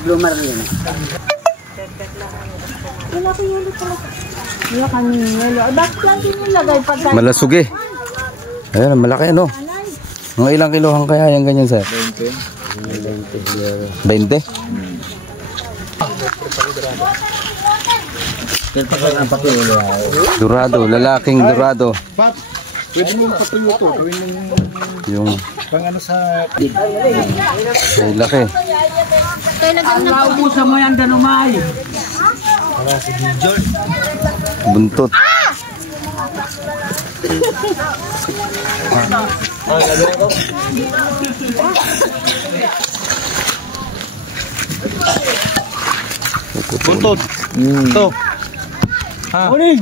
Blue Marlin. Wala ko yelo pala. Wala kami yelo. Bakit lang din nilagay pagka... Malasog eh. Ayan, malaki ano. Mga ilang kilohan kaya yung ganyan sir? 20. 20? Dorado, lalaking dorado. Pat, pwede mo patuyo to. Gawin mo yung pang ano sa... ay laki. Naubusan mo yan ganumay. Buntot. Buntot. Ito. Ha? Morning.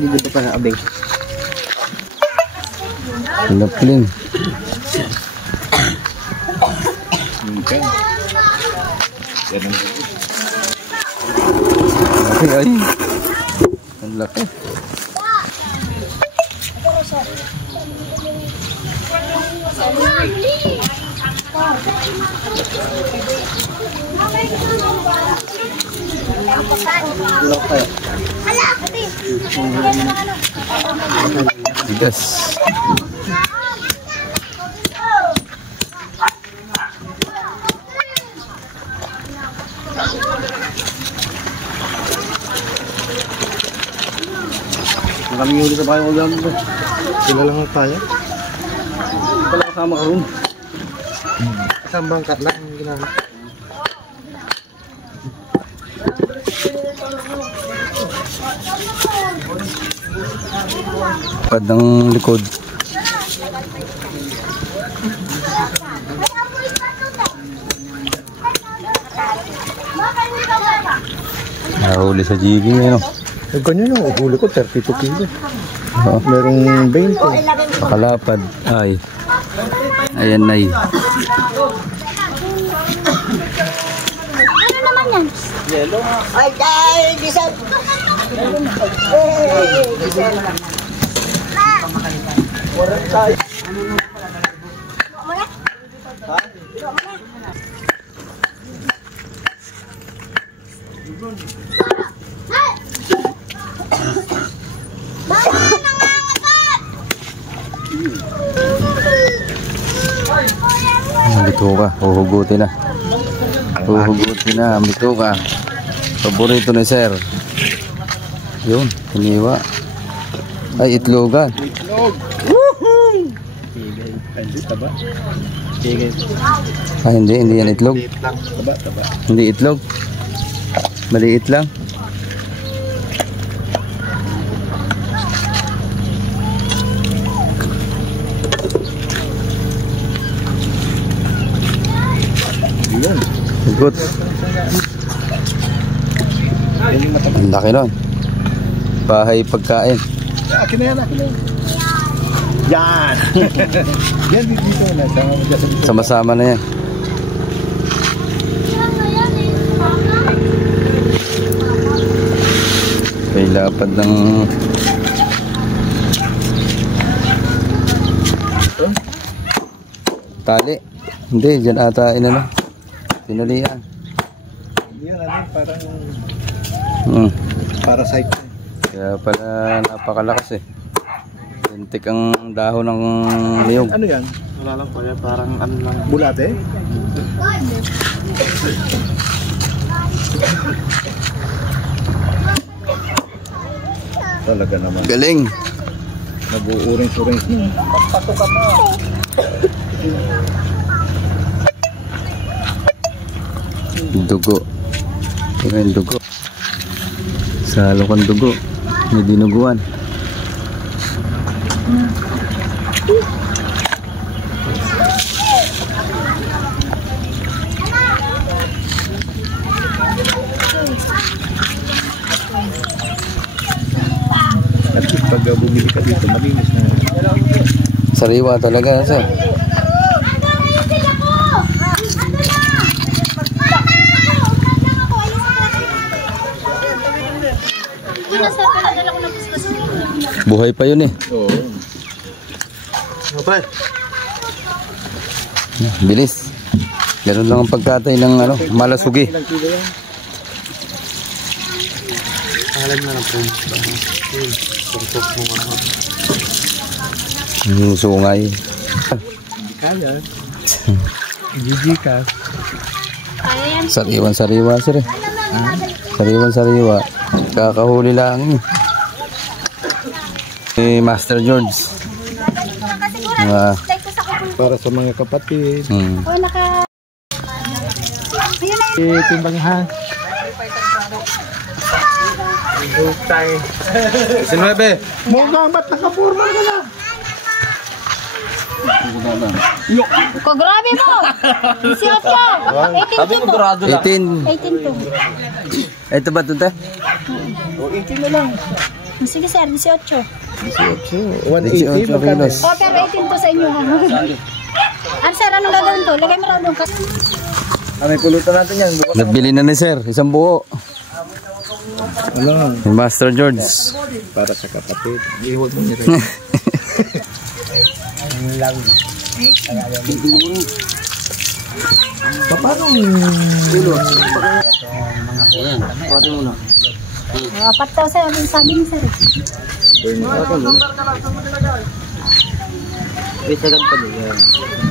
Dito pa na abay. Laplin. Okay. Ay, ay. Ang laki. Yes. Maraming huli sa bahay ko dyan. Sila lang ang tayo. Wala kasama ka rin. Kasama bang katla ang ginagawa? Pad ng likod. Nahuli sa jigging eh no. Yung ganyan yung uhuli ko, 32 kilo. Oh. Merong 20. Pakalapad. Ay. Ayan na eh. Ano naman yan? Yelo. Ay, Giselle! Giselle! Bituka, uhugutin na. Uhugutin na, bituka. Paborito ni sir. Yun, hiniwa. Ay, itlogan. Itlog! Taba? Ah, hindi yan itlog. Taba. Hindi itlog. Maliit lang. Yun. Good. Ang laki nun. Bahay pagkain. Akin na yan. Yan! Yan, dito na. Sama-sama na yan. May lapad ng tali. Hindi, dyan ata inano. Tinalian. Yan, parang parasite. Kaya pala napakalakas eh. Lintik ang dahon ng niyog. Ano yan? Wala lang po yan. Parang ano lang. Bulate? Talaga naman. Galing. Nabuuring-uring. Pagpatukan mo. Dugo. Ito yung dugo. Sa lokang dugo. May dinuguan. At least pag bumili ka dito, malinis na. Sariwa talaga sir. Buhay pa yun eh. Oo. pre. Bilis. Ganun lang ang pagkatay ng ano, malasugi. Ilang kilo yan? Alam na lang, pre. Tuntok mo nga. Yung sungay. Hindi kaya. GG ka. Sariwan-sariwa sir eh. Sariwan-sariwa. Kakahuli lang eh. Master George. Para sa mga kapatid. Timbang ha. Bukay. 19. Mukhang ba't nakapurma ka na? Ko, grabe mo! 18 Sabi mo durado lang. 18 to. Ito ba ito te? O, 18 na lang. Sige sir, 18. 180 magkano? O, pero 18 to sa inyo ha. Ano sir, anong gagawin to? Lagay mo raw doon. May pulutan natin yan. Nabili na ni sir. Isang buo. Ano? Yung Master George. Para sa kapatid. Ihuwag mo niya rin. Paano? Apat daw sir, ano yung sabi niyo sir?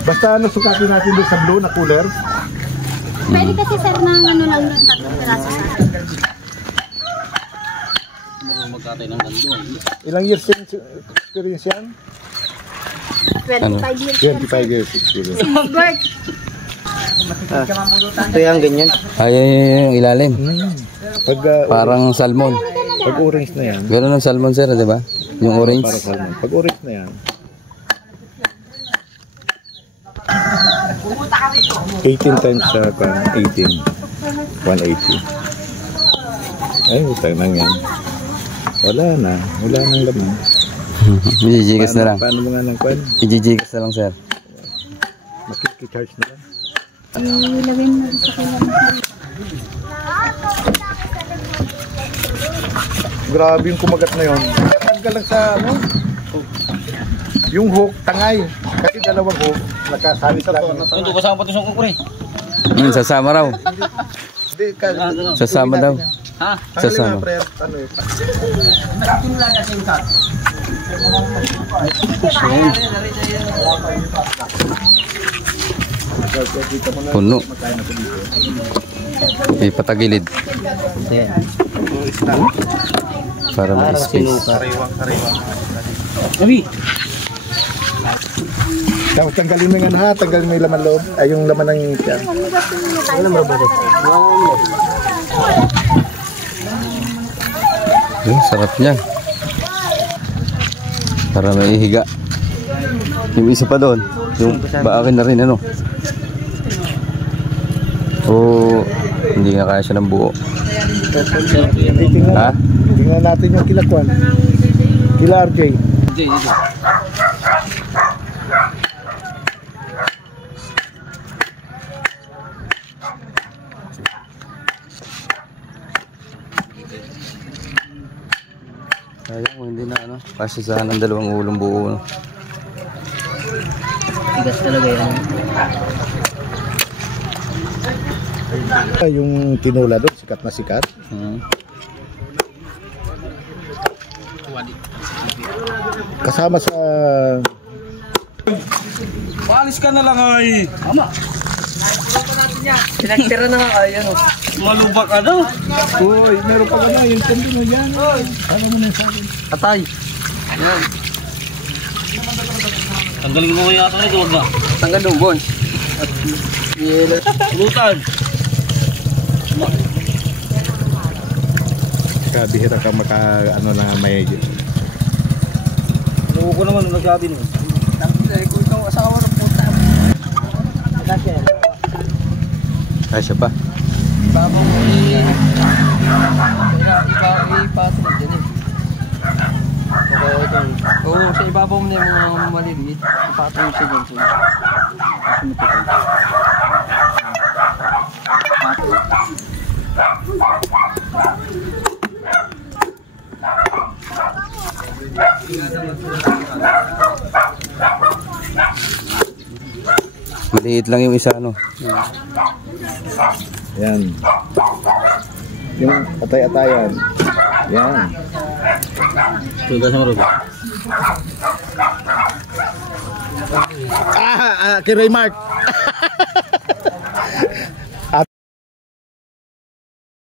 Basta ano sukatin natin doon sa blue na cooler. Pwede kasi sir ng ano lang yung tatlong piraso sa akin. Ilang years experience yan? 25 years. 25 years experience. Birth. Ito yung ganyan. Ay, yung ilalim. Pag, Parang salmon. pag orange na yan. Ganun ang salmon sir, di ba? Yung orange. Para salmon. Pag orange na yan. 18 times sa 18. 180. Ay, utang lang yan. Wala na. Wala nang laman. Ijijigas na lang. Paano mo nga ng kwan? Ijijigas na lang sir. Makikicharge na lang. Ilagay mo sa kanya. Grabe yung kumagat na yun. Tanggal lang sa ano? Yung hook, tangay. Kasi dalawang hook, nakasalit lang. Ito kasama pa ito sa kukuri. Sasama raw. Hindi, Sasama daw. Ha? Sasama. Ano eh. Puno. Ipatagilid. Para may space. Abi. Tapos tanggalin mo yung ano ha, tanggalin mo yung laman loob. Ay, yung laman ng tiyan. Sarap niya. Para may higa. Yung isa pa doon. Yung baakin na rin ano. O hindi na kaya siya ng buo. Ha? Tingnan natin yung kilakwan. Kila RJ. Sayang kung hindi na ano. Kasi sa ng dalawang ulong buo. No? Tigas talaga yan. Yung tinola doon, sikat na sikat. Kasama sa... Paalis ka na lang ay. Tama. Pinagtira na nga kayo. Ano? Malubak ka daw. Uy, meron pa ka na, yung tendino yan. Ano mo na sa akin? Atay. Yan. Tanggalin mo yung atay nito, wag na. Tanggal doon, bon. Lutan. Kabihira ka maka, ano na may... Nuho ko naman nung nagsabi nun. Kung itong asawa ng puta. Kasya pa. Ibabaw mo yan. Ipasok na dyan eh. Oo, sa ibabaw mo na yung mga maliliit. Ipatong siya dyan siya. Maliit lang yung isa, no? Yan. Yung atay-atayan. Yan. Tugas mo, Ruby. Kay Raymart.